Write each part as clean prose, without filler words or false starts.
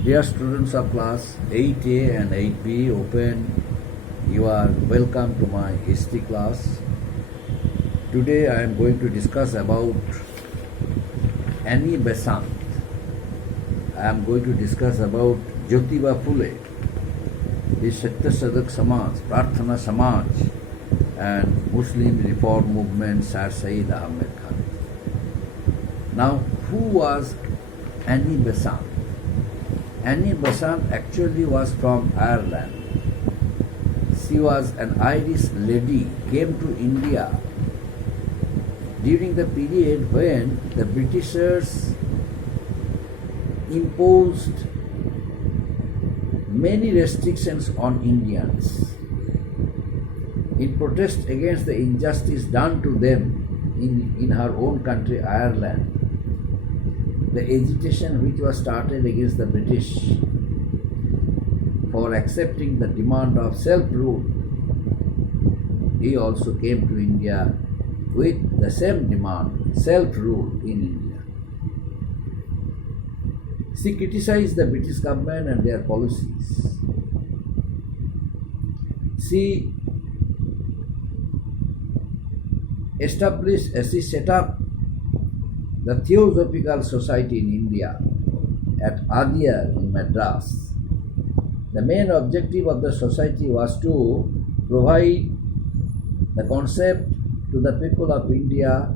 Dear students of class 8A and 8B, you are welcome to my history class. Today I am going to discuss about Annie Besant. I am going to discuss about Jyotiba Phule, the Satya Sadak Samaj, Prarthana Samaj, and Muslim reform movement Sir Syed Ahmed Khan. Now, who was Annie Besant? Annie Besant actually was from Ireland. She was an Irish lady, came to India during the period when the Britishers imposed many restrictions on Indians in protest against the injustice done to them in her own country, Ireland. The agitation which was started against the British for accepting the demand of self-rule, he also came to India with the same demand, self-rule in India. She criticized the British government and their policies. She set up the Theosophical Society in India at Adyar in Madras. The main objective of the society was to provide the concept to the people of India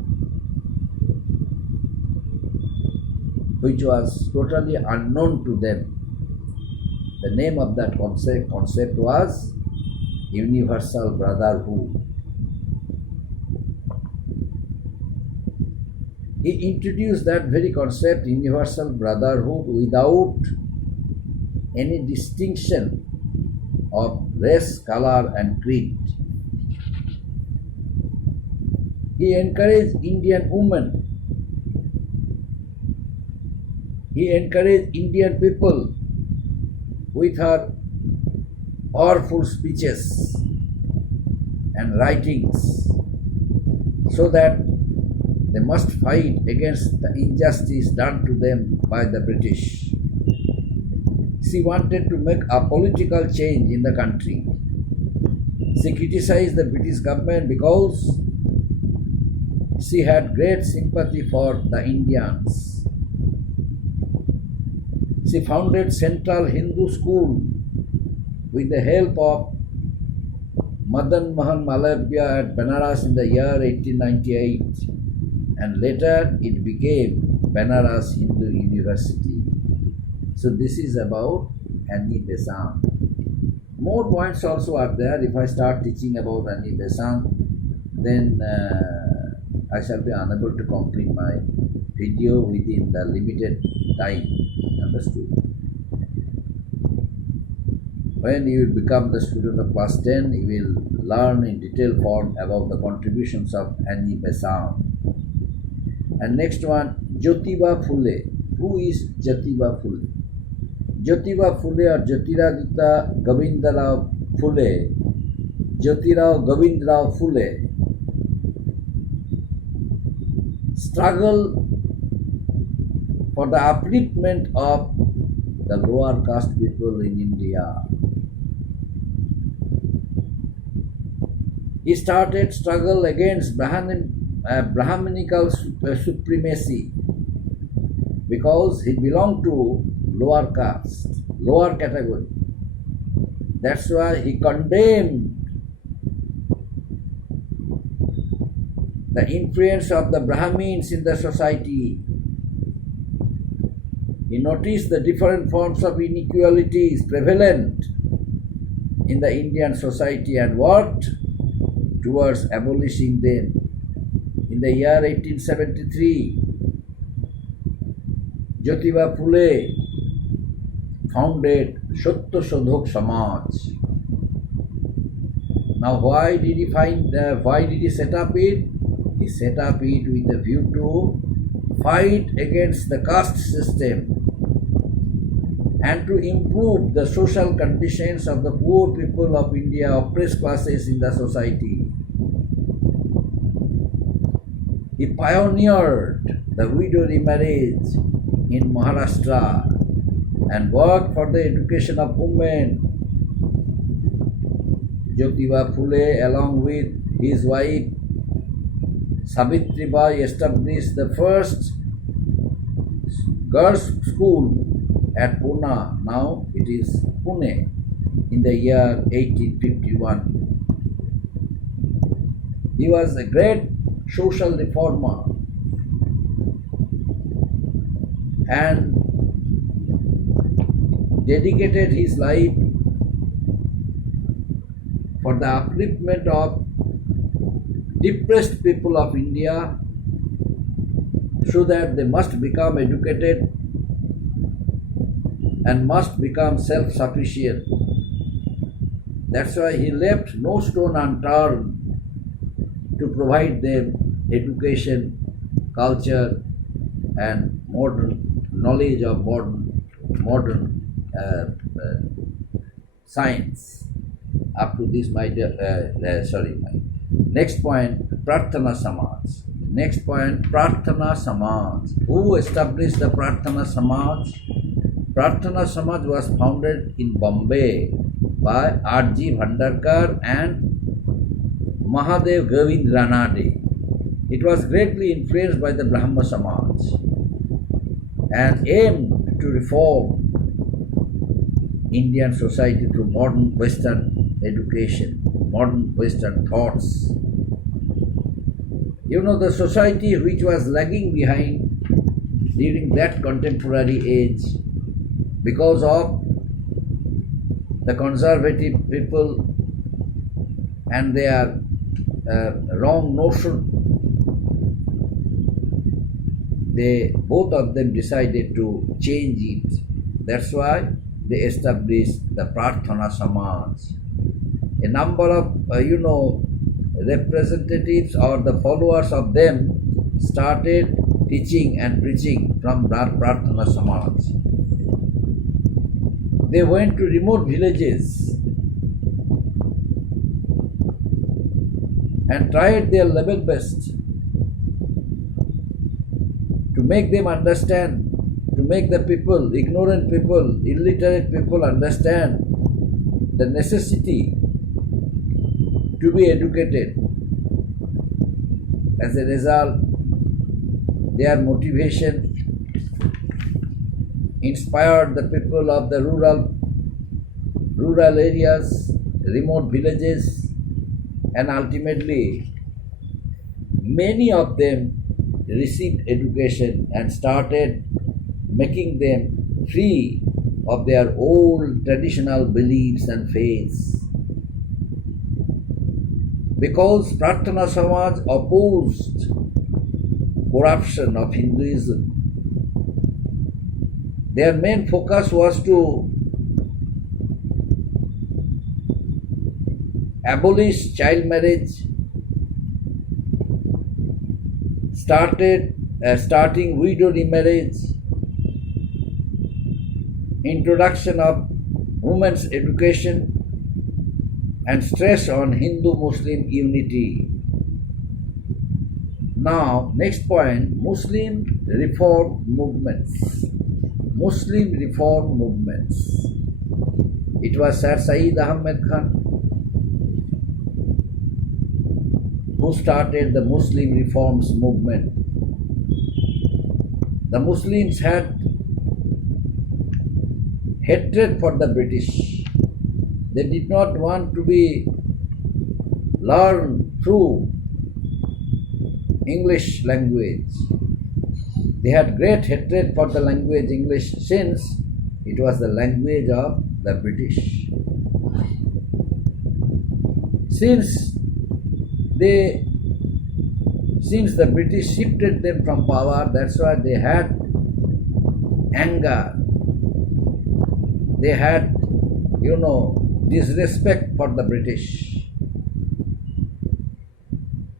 which was totally unknown to them. The name of that concept was Universal Brotherhood. He introduced that very concept, Universal Brotherhood, without any distinction of race, color and creed. He encouraged Indian women. He encouraged Indian people with her powerful speeches and writings so that they must fight against the injustice done to them by the British. She wanted to make a political change in the country. She criticized the British government because she had great sympathy for the Indians. She founded Central Hindu School with the help of Madan Mohan Malabya at Banaras in the year 1898. And later it became Banaras Hindu University. So this is about Annie Besant. More points also are there. If I start teaching about Annie Besant, then I shall be unable to complete my video within the limited time. Understood? When you will become the student of class 10, you will learn in detailed form about the contributions of Annie Besant. And next one, Jyotiba Phule. Who is Jyotiba Phule? Jyotiba Phule or Jyotiraditya Govindarao Phule, Jyotirao Govindarao Phule, struggle for the upliftment of the lower caste people in India. He started struggle against Brahminical supremacy because he belonged to lower caste, lower category. That's why he condemned the influence of the Brahmins in the society. He noticed the different forms of inequalities prevalent in the Indian society and worked towards abolishing them. In the year 1873, Jyotiba Phule founded Satya Sadak Samaj. Now, why did he set up it? He set up it with a view to fight against the caste system and to improve the social conditions of the poor people of India, oppressed classes in the society. He pioneered the widow remarriage in Maharashtra and worked for the education of women. Jyotiba Phule, along with his wife Savitribai, established the first girls' school at Pune. Now it is Pune in the year 1851. He was a great social reformer and dedicated his life for the upliftment of depressed people of India so that they must become educated and must become self-sufficient. That's why he left no stone unturned to provide them education, culture, and modern knowledge of modern science. Up to this, my next point, Prarthana Samaj. Next point, Prarthana Samaj. Who established the Prarthana Samaj? Prarthana Samaj was founded in Bombay by R.G. Bhandarkar and Mahadev Govind Ranade. It was greatly influenced by the Brahma Samaj and aimed to reform Indian society through modern Western education, modern Western thoughts. You know, the society which was lagging behind during that contemporary age because of the conservative people and their wrong notion, both of them decided to change it. That's why they established the Prarthana Samaj. A number of, representatives or the followers of them started teaching and preaching from Prarthana Samaj. They went to remote villages and tried their level best to make them understand, to make the people, ignorant people, illiterate people understand the necessity to be educated. As a result, their motivation inspired the people of the rural areas, remote villages, and ultimately many of them received education and started making them free of their old traditional beliefs and faiths. Because Prarthana Samaj opposed corruption of Hinduism, their main focus was to abolish child marriage, starting widow remarriage, introduction of women's education, and stress on Hindu-Muslim unity. Now, next point, Muslim reform movements. Muslim reform movements. It was Sir Syed Ahmed Khan who started the Muslim reforms movement. The Muslims had hatred for the British. They did not want to be learned through English language. They had great hatred for the language English since it was the language of the British. Since the British shifted them from power, that's why they had anger. They had, disrespect for the British.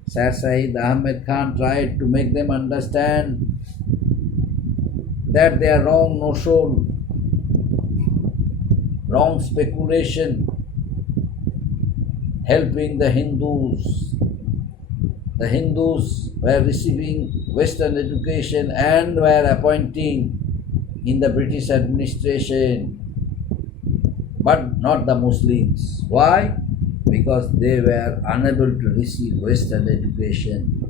Sir Syed Ahmed Khan tried to make them understand that their wrong notion, wrong speculation, helping the Hindus. The Hindus were receiving Western education and were appointing in the British administration, but not the Muslims. Why? Because they were unable to receive Western education.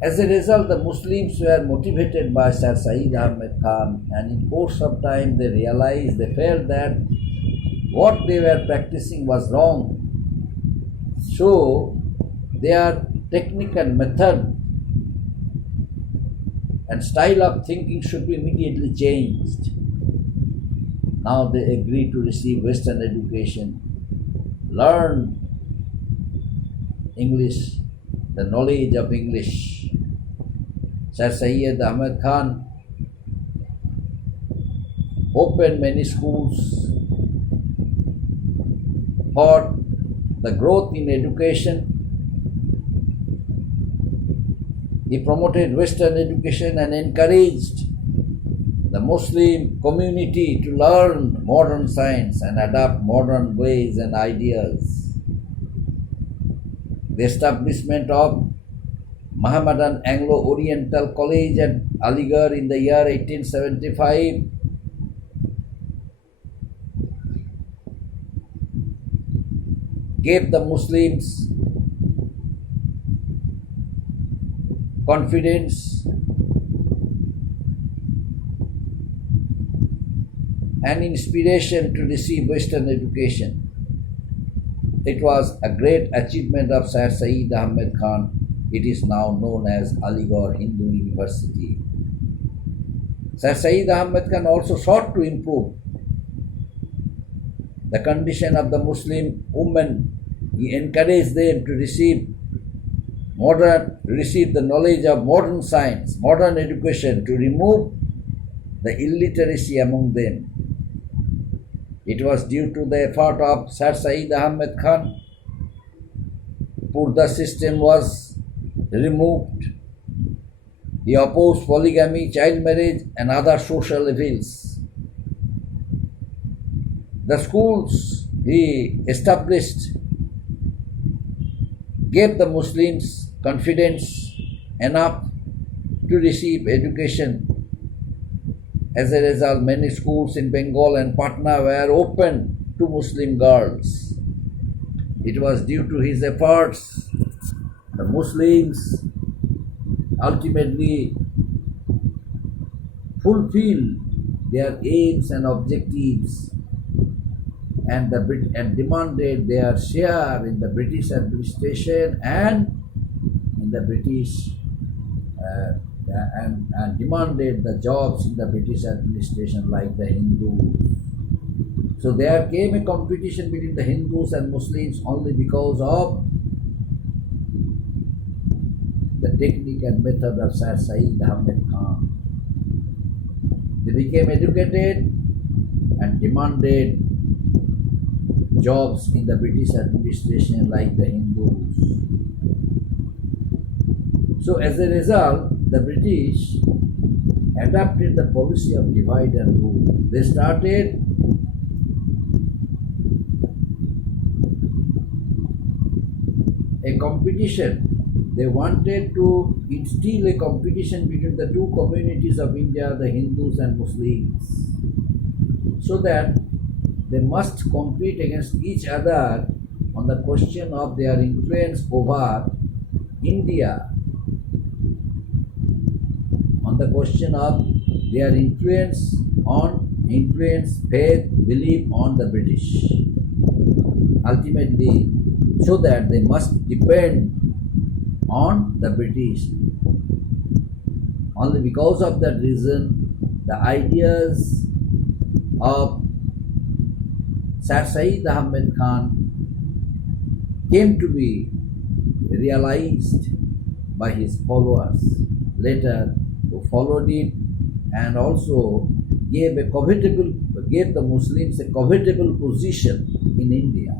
As a result, the Muslims were motivated by Sir Syed Ahmed Khan, and in course of time they felt that what they were practicing was wrong. So their technique and method and style of thinking should be immediately changed. Now they agreed to receive Western education, learn English, the knowledge of English. Sir Syed Ahmed Khan opened many schools for the growth in education. He promoted Western education and encouraged the Muslim community to learn modern science and adopt modern ways and ideas. The establishment of Mohammedan Anglo-Oriental College at Aligarh in the year 1875 gave the Muslims confidence and inspiration to receive Western education. It was a great achievement of Sir Syed Ahmed Khan. It is now known as Aligarh Hindu University. Sir Syed Ahmed Khan also sought to improve the condition of the Muslim women. He encouraged them to receive the knowledge of modern science, modern education, to remove the illiteracy among them. It was due to the effort of Sir Syed Ahmed Khan. Purdah system was removed. He opposed polygamy, child marriage, and other social evils. The schools he established gave the Muslims confidence enough to receive education. As a result, many schools in Bengal and Patna were opened to Muslim girls. It was due to his efforts the Muslims ultimately fulfilled their aims and objectives and demanded their share in the British administration and in the British and demanded the jobs in the British administration like the Hindus. So there came a competition between the Hindus and Muslims only because of the technique and method of Sir Syed Ahmed Khan. They became educated and demanded jobs in the British administration like the Hindus. So as a result, the British adopted the policy of divide and rule. They started a competition. They wanted to instill a competition between the two communities of India, the Hindus and Muslims, so that they must compete against each other on the question of their influence over India, on the question of their influence, faith, belief on the British. Ultimately, so that they must depend on the British. Only because of that reason, the ideas of Sir Syed Ahmed Khan came to be realized by his followers later, who followed it and also gave the Muslims a covetable position in India.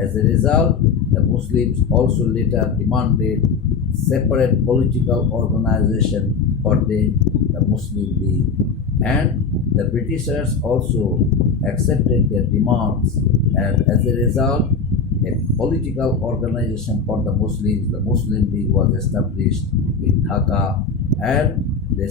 As a result, the Muslims also later demanded separate political organization for the Muslim League, and the Britishers also accepted their demands, and as a result, a political organization for the Muslims, the Muslim League, was established in Dhaka, and They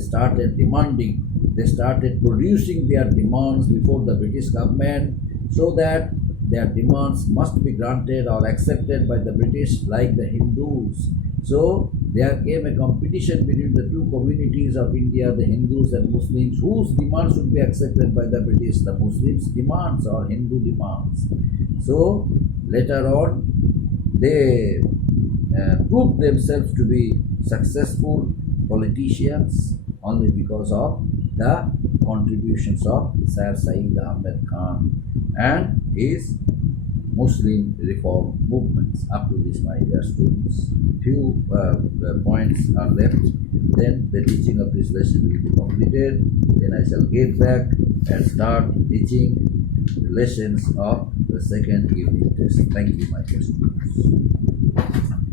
started demanding, they started producing their demands before the British government, so that their demands must be granted or accepted by the British, like the Hindus. So there came a competition between the two communities of India, the Hindus and Muslims, whose demands should be accepted by the British, the Muslims' demands or Hindu demands. So later on, they proved themselves to be successful politicians only because of the contributions of Sir Said Ahmed Khan and his Muslim reform movements. Up to this, my dear students, few points are left. Then the teaching of this lesson will be completed. Then I shall get back and start teaching the lessons of the second unit test. Thank you, my dear students.